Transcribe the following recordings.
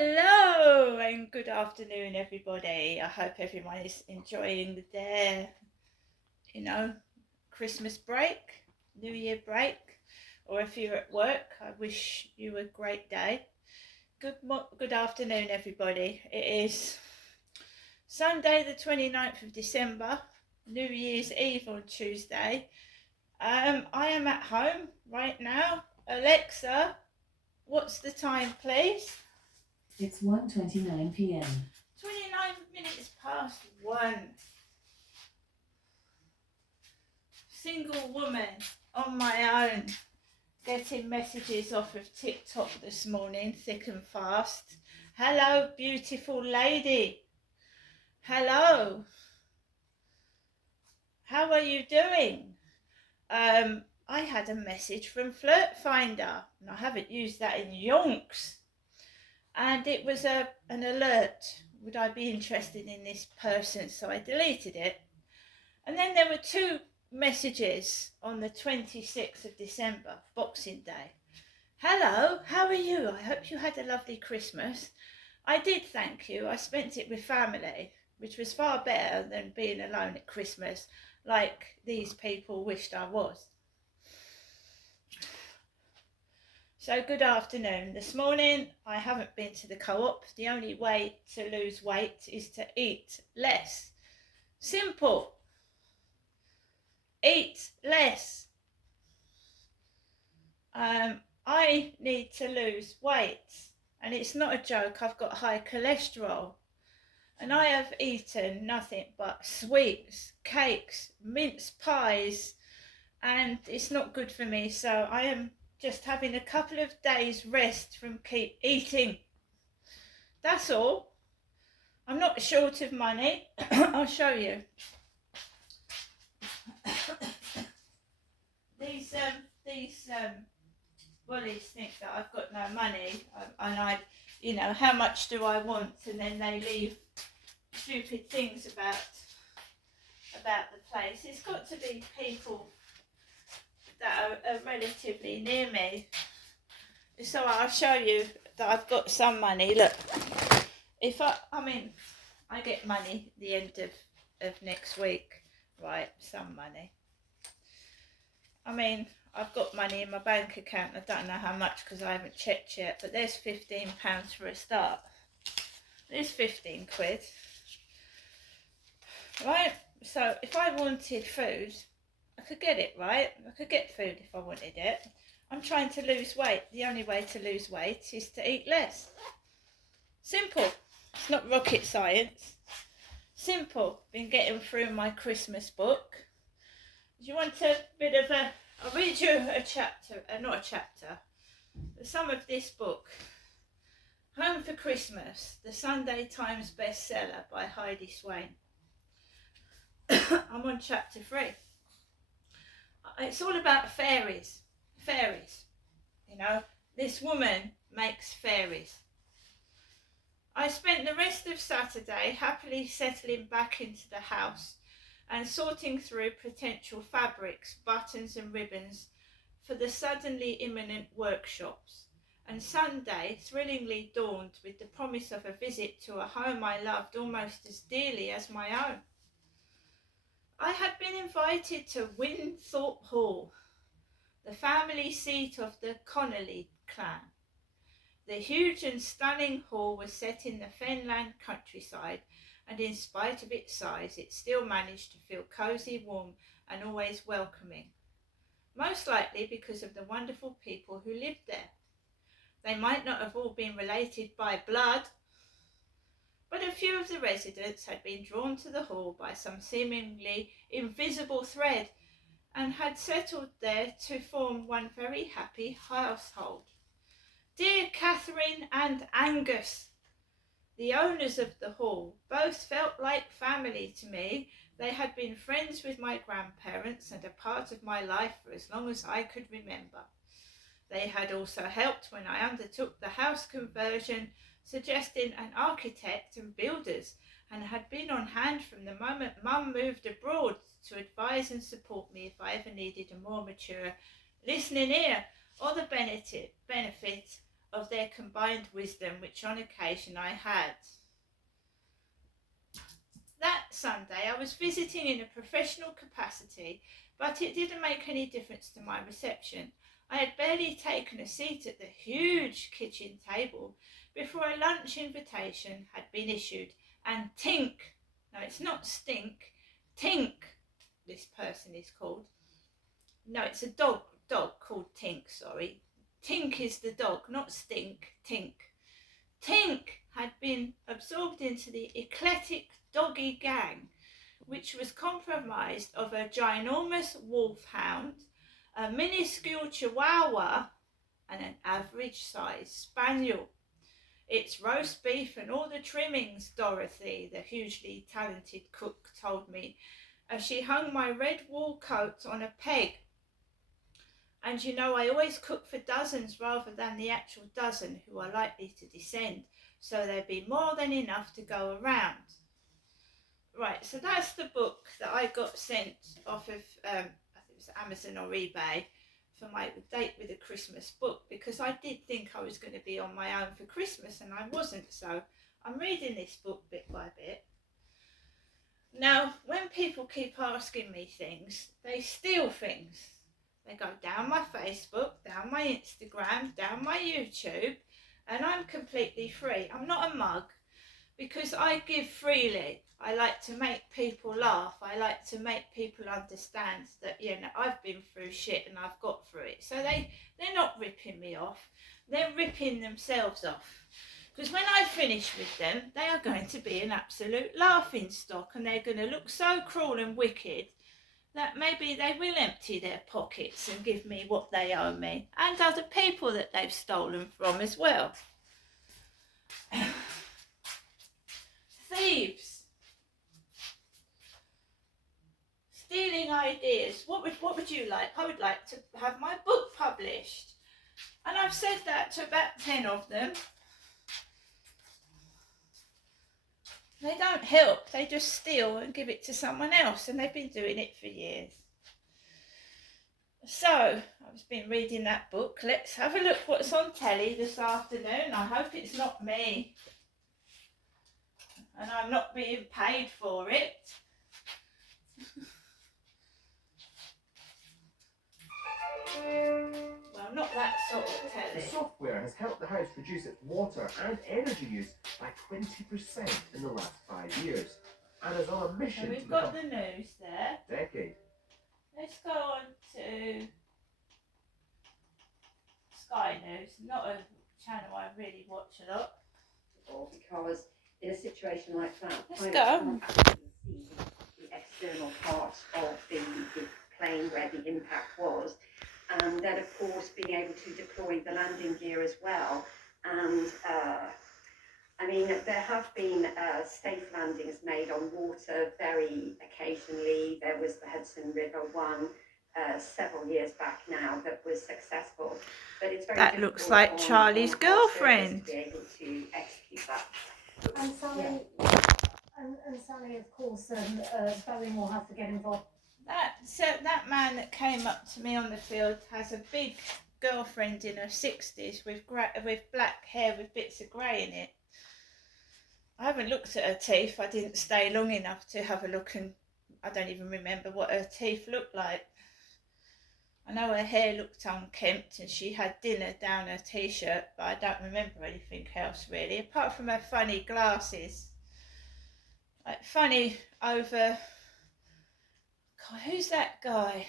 Hello and good afternoon, everybody. I hope everyone is enjoying their, you know, Christmas break, New Year break, or if you're at work, I wish you a great day. Good afternoon, everybody. It is Sunday, the 29th of December, New Year's Eve on Tuesday. I am at home right now. Alexa, what's the time, please? It's 1:29 p.m. 29 minutes past 1. Single woman on my own, getting messages off of TikTok this morning, thick and fast. Hello, beautiful lady. Hello. How are you doing? I had a message from Flirt Finder, and I haven't used that in yonks. And it was an alert. Would I be interested in this person? So I deleted it. And then there were two messages on the 26th of December, Boxing Day. Hello, how are you? I hope you had a lovely Christmas. I did, thank you. I spent it with family, which was far better than being alone at Christmas, like these people wished I was. So good afternoon. This morning I haven't been to the co-op. The only way to lose weight is to eat less. Simple. Eat less. I need to lose weight, and it's not a joke. I've got high cholesterol, and I have eaten nothing but sweets, cakes, mince pies, and it's not good for me. So I am just having a couple of days rest from keep eating. That's all. I'm not short of money. I'll show you. These bullies think that I've got no money, and how much do I want? And then they leave stupid things about the place. It's got to be people that are relatively near me. So I'll show you that I've got some money. Look, if I get money at the end of next week, right? Some money. I've got money in my bank account. I don't know how much because I haven't checked yet, but there's £15 for a start. There's 15 quid. Right? So if I wanted food, I could get it, right? I could get food if I wanted it. I'm trying to lose weight. The only way to lose weight is to eat less. Simple. It's not rocket science. Simple. Been getting through my Christmas book. Do you want a bit of a... I'll read you a chapter, not a chapter, some of this book. Home for Christmas, the Sunday Times bestseller by Heidi Swain. I'm on chapter 3. It's all about fairies. Fairies. This woman makes fairies. I spent the rest of Saturday happily settling back into the house and sorting through potential fabrics, buttons and ribbons for the suddenly imminent workshops. And Sunday thrillingly dawned with the promise of a visit to a home I loved almost as dearly as my own. I had been invited to Winthorpe Hall, the family seat of the Connolly clan. The huge and stunning hall was set in the fenland countryside, and in spite of its size, it still managed to feel cosy, warm, and always welcoming. Most likely because of the wonderful people who lived there. They might not have all been related by blood, but a few of the residents had been drawn to the hall by some seemingly invisible thread and had settled there to form one very happy household. Dear Catherine and Angus, the owners of the hall, both felt like family to me. They had been friends with my grandparents and a part of my life for as long as I could remember. They had also helped when I undertook the house conversion, suggesting an architect and builders, and had been on hand from the moment Mum moved abroad to advise and support me if I ever needed a more mature listening ear or the benefit of their combined wisdom, which on occasion I had. That Sunday I was visiting in a professional capacity, but it didn't make any difference to my reception. I had barely taken a seat at the huge kitchen table before a lunch invitation had been issued, and Tink, no, it's not Stink, Tink, this person is called. No, it's a dog called Tink, sorry. Tink is the dog, not Stink, Tink. Tink had been absorbed into the eclectic doggy gang, which was comprised of a ginormous wolfhound, a minuscule chihuahua, and an average-sized spaniel. It's roast beef and all the trimmings, Dorothy, the hugely talented cook, told me, as she hung my red wool coat on a peg. And you know, I always cook for dozens rather than the actual dozen who are likely to descend, so there'd be more than enough to go around. Right, so that's the book that I got sent off of, I think it was Amazon or eBay, for my date with a Christmas book, because I did think I was going to be on my own for Christmas, and I wasn't, so I'm reading this book bit by bit. Now, when people keep asking me things, they steal things. They go down my Facebook, down my Instagram, down my YouTube, and I'm completely free. I'm not a mug, because I give freely. I like to make people laugh. I like to make people understand that, you know, I've been through shit and I've got through it. So they're not ripping me off. They're ripping themselves off. Because when I finish with them, they are going to be an absolute laughing stock, and they're going to look so cruel and wicked that maybe they will empty their pockets and give me what they owe me, and other people that they've stolen from as well. Thieves. Stealing ideas. What would you like? I would like to have my book published. And I've said that to about 10 of them. They don't help. They just steal and give it to someone else, and they've been doing it for years. So, I've been reading that book. Let's have a look what's on telly this afternoon. I hope it's not me. And I'm not being paid for it. Well, not that sort of The telly. software has helped the house reduce its water and energy use by 20% in the last 5 years, and is on a mission So to we've got become the news there. a decade. Let's go on to Sky News. Not a channel I really watch a lot. Because in a situation like that, Let's pilots go. can't actually see the external part of the plane where the impact was, and then of course being able to deploy the landing gear as well. And I mean, there have been safe landings made on water very occasionally. There was the Hudson River one several years back now that was successful, but it's very That looks difficult like on Charlie's our service girlfriend. to be able to execute that. And Sally, and Sally, of course, Boeing will have to get involved. That man that came up to me on the field has a big girlfriend in her 60s with black hair with bits of grey in it. I haven't looked at her teeth. I didn't stay long enough to have a look, and I don't even remember what her teeth looked like. I know her hair looked unkempt and she had dinner down her t-shirt, but I don't remember anything else really, apart from her funny glasses. Like funny over... God, who's that guy?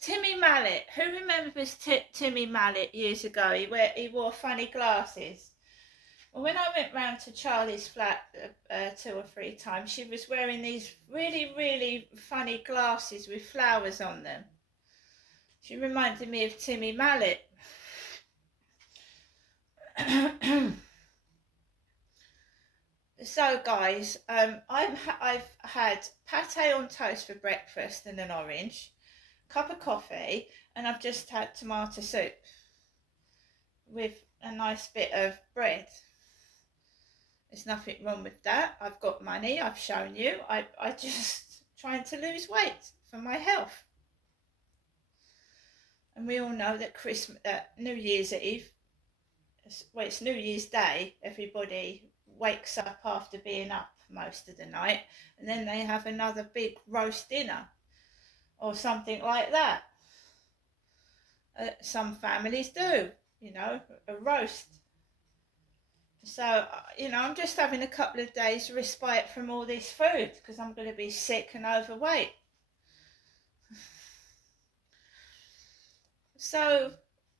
Timmy Mallet. Who remembers Timmy Mallet years ago? He wore funny glasses. Well, when I went round to Charlie's flat 2 or 3 times, she was wearing these really, really funny glasses with flowers on them. She reminded me of Timmy Mallet. So, guys, I've had pate on toast for breakfast and an orange, cup of coffee, and I've just had tomato soup with a nice bit of bread. There's nothing wrong with that. I've got money, I've shown you. I just trying to lose weight for my health. And we all know that New Year's Eve, well, it's New Year's Day, everybody wakes up after being up most of the night, and then they have another big roast dinner or something like that. Some families do, you know, a roast. So, you know, I'm just having a couple of days respite from all this food because I'm going to be sick and overweight. So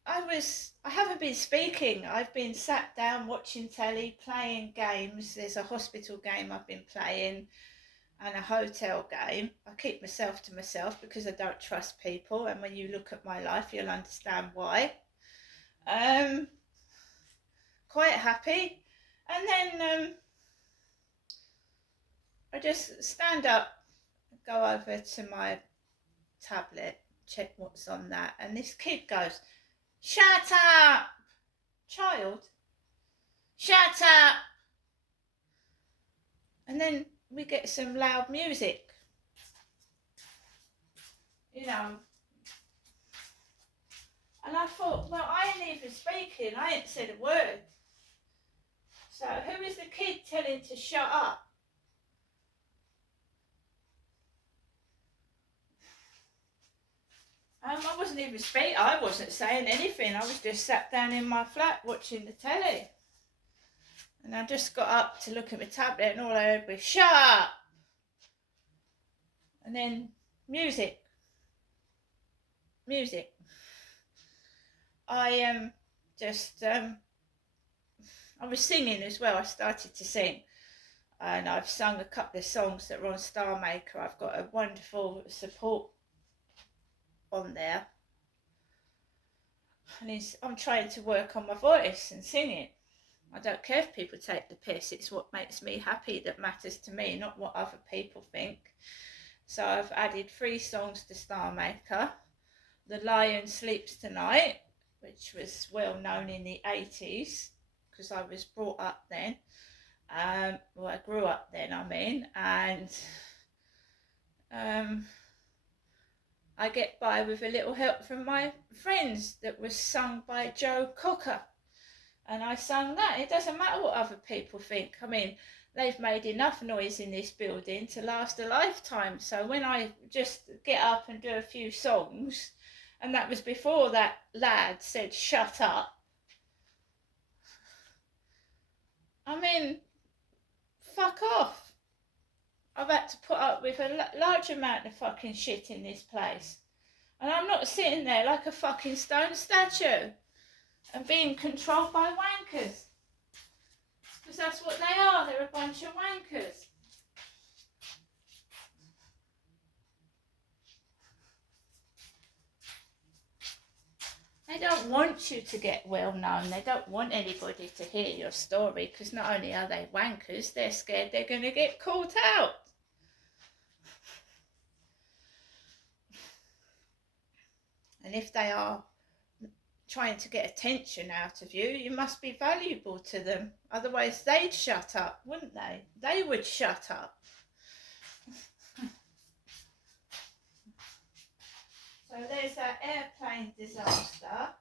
I haven't been speaking. I've been sat down watching telly, playing games. There's a hospital game I've been playing and a hotel game. I keep myself to myself because I don't trust people. And when you look at my life, you'll understand why. Quite happy. And then I just stand up, go over to my tablet, check what's on that. And this kid goes, "Shut up, child. Shut up." And then we get some loud music. You know. And I thought, well, I ain't even speaking. I ain't said a word. So who is the kid telling to shut up? I wasn't even speaking. I wasn't saying anything. I was just sat down in my flat watching the telly. And I just got up to look at my tablet and all I heard was, "Shut up!" And then music. I I was singing as well. I started to sing. And I've sung a couple of songs that were on Star Maker. I've got a wonderful support on there. And I'm trying to work on my voice and singing. I don't care if people take the piss. It's what makes me happy that matters to me, not what other people think. So I've added 3 songs to Star Maker. The Lion Sleeps Tonight, which was well known in the 80s because I was brought up then. Well, I grew up then, I mean, and I get by with a little help from my friends that was sung by Joe Cocker. And I sung that. It doesn't matter what other people think. I mean, they've made enough noise in this building to last a lifetime. So when I just get up and do a few songs, and that was before that lad said, "Shut up." I mean, fuck off. I've had to put up with a large amount of fucking shit in this place. And I'm not sitting there like a fucking stone statue and being controlled by wankers. Because that's what they are. They're a bunch of wankers. They don't want you to get well known. They don't want anybody to hear your story because not only are they wankers, they're scared they're going to get caught out. And if they are trying to get attention out of you, you must be valuable to them. Otherwise they'd shut up, wouldn't they? They would shut up. So there's that airplane disaster. I'm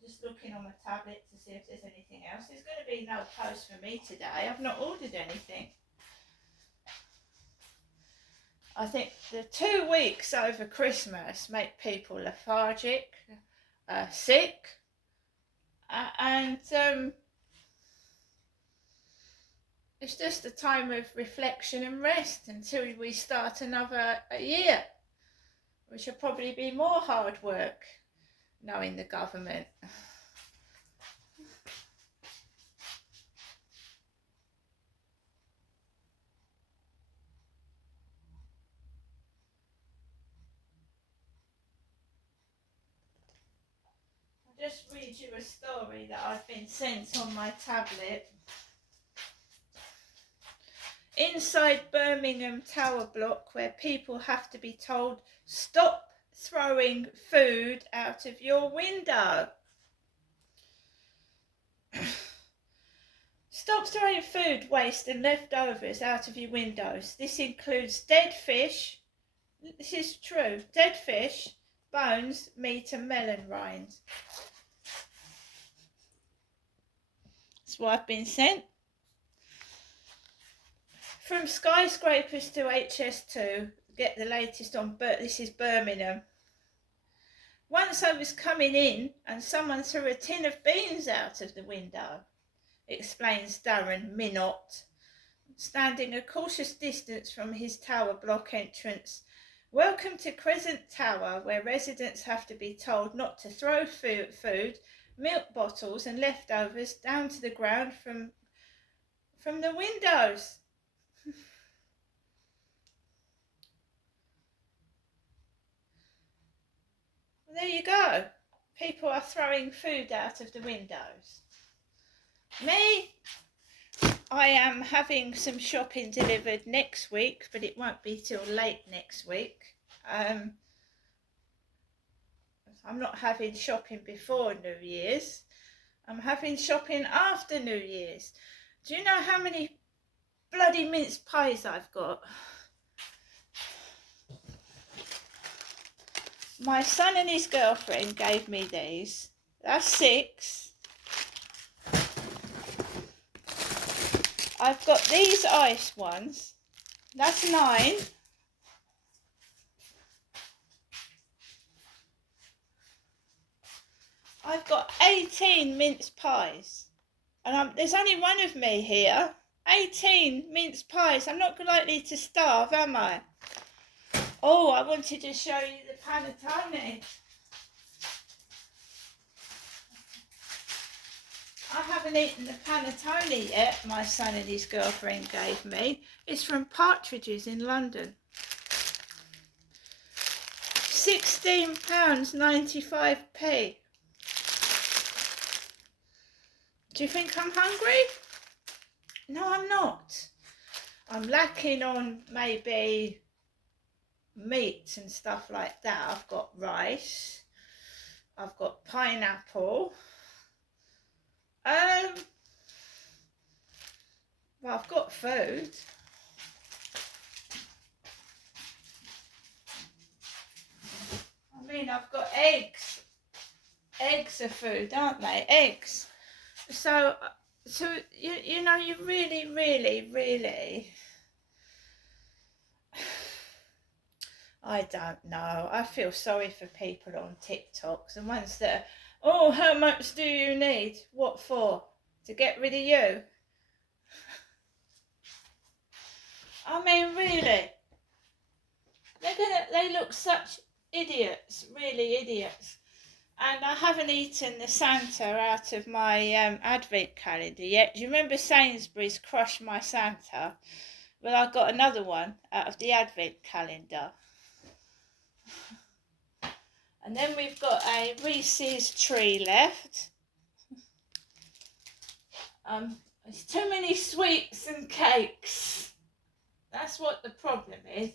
just looking on my tablet to see if there's anything else. There's going to be no post for me today. I've not ordered anything. I think the 2 weeks over Christmas make people lethargic, sick, and it's just a time of reflection and rest until we start another year, which will probably be more hard work, knowing the government. I'll just read you a story that I've been sent on my tablet. Inside Birmingham Tower Block, where people have to be told, "Stop throwing food out of your window." Stop throwing food waste and leftovers out of your windows. This includes dead fish. This is true. Dead fish, bones, meat and melon rinds. That's what I've been sent. From skyscrapers to HS2, get the latest on, but this is Birmingham. Once I was coming in and someone threw a tin of beans out of the window, explains Darren Minot, standing a cautious distance from his tower block entrance. Welcome to Crescent Tower, where residents have to be told not to throw food, milk bottles and leftovers down to the ground from the windows. Well, there you go. People are throwing food out of the windows. Me, I am having some shopping delivered next week, but it won't be till late next week. I'm not having shopping before New Year's. I'm having shopping after New Year's. Do you know how many bloody mince pies I've got? My son and his girlfriend gave me these. That's 6. I've got these ice ones. That's 9. I've got 18 mince pies. And there's only one of me here. 18 mince pies. I'm not likely to starve, am I? Oh, I wanted to show you the panettone. I haven't eaten the panettone yet, my son and his girlfriend gave me. It's from Partridge's in London. £16.95p. Do you think I'm hungry? No, I'm not. I'm lacking on maybe meat and stuff like that. I've got rice. I've got pineapple. Well, I've got food. I mean, I've got eggs. Eggs are food, aren't they? Eggs. So you know, you really, I don't know. I feel sorry for people on TikTok. The ones that, oh, how much do you need? What for? To get rid of you? I mean, really. They look such idiots, really idiots. And I haven't eaten the Santa out of my advent calendar yet. Do you remember Sainsbury's crushed my Santa? Well, I got another one out of the advent calendar. And then we've got a Reese's tree left. There's too many sweets and cakes. That's what the problem is.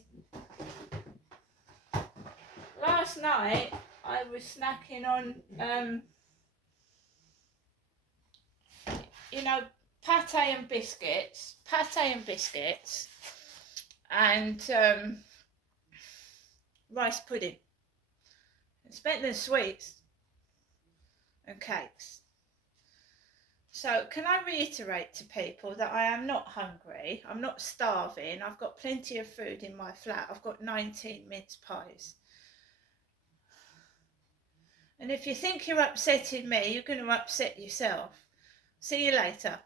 Last night I was snacking on, you know, pate and biscuits, and rice pudding. I spent the sweets and cakes. So can I reiterate to people that I am not hungry, I'm not starving, I've got plenty of food in my flat, I've got 19 mince pies. And if you think you're upsetting me, you're going to upset yourself. See you later.